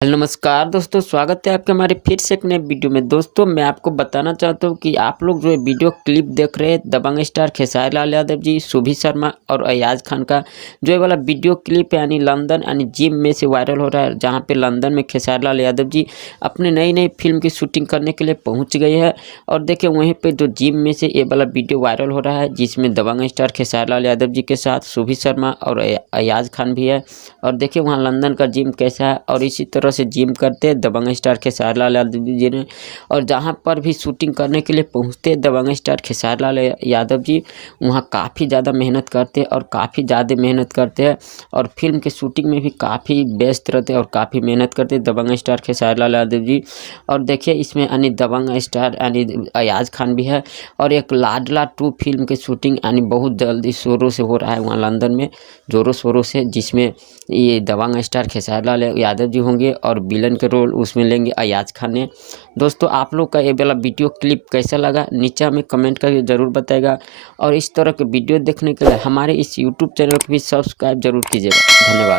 Hello नमस्कार दोस्तों, स्वागत है आपके हमारे फिर से एक नए वीडियो में। दोस्तों मैं आपको बताना चाहता हूं कि आप लोग जो वीडियो क्लिप देख रहे हैं दबंग स्टार खेसारी लाल यादव जी, सुभी शर्मा और अयाज खान का जो ये वाला वीडियो क्लिप है यानी लंदन यानी जिम में से वायरल हो रहा है, जहां पे लंदन में खेसारी लाल यादव जी अपने नई फिल्म की शूटिंग करने के लिए पहुँच गए हैं। और देखिए वहीं पर जो जिम में से ये वाला वीडियो वायरल हो रहा है, जिसमें दबंग स्टार खेसारी लाल यादव जी के साथ सुभी शर्मा और अयाज खान भी है। और देखिए वहाँ लंदन का जिम कैसा है, और इसी तरह से जिम करते हैं दबंग स्टार खेसारी लाल यादव जी ने। और जहाँ पर भी शूटिंग करने के लिए पहुँचते हैं दबंग स्टार खेसारी लाल यादव जी, वहाँ काफ़ी ज़्यादा मेहनत करते हैं और काफ़ी ज़्यादा मेहनत करते हैं। और फिल्म के शूटिंग में भी काफ़ी व्यस्त रहते हैं और काफ़ी मेहनत करते हैं दबंग स्टार खेसारी लाल यादव जी। और देखिए इसमें यानी दबंग स्टार यानी अयाज खान भी है। और एक लाडला 2 फिल्म की शूटिंग यानी बहुत जल्दी शोरों से हो रहा है वहाँ लंदन में, ज़ोरों शोरों से, जिसमें ये दबंग स्टार खेसारी लाल यादव जी होंगे और विलन के रोल उसमें लेंगे अयाज खान ने। दोस्तों आप लोग का ये वाला वीडियो क्लिप कैसा लगा नीचे हमें कमेंट करके ज़रूर बताएगा। और इस तरह के वीडियो देखने के लिए हमारे इस यूट्यूब चैनल को भी सब्सक्राइब जरूर कीजिएगा। धन्यवाद।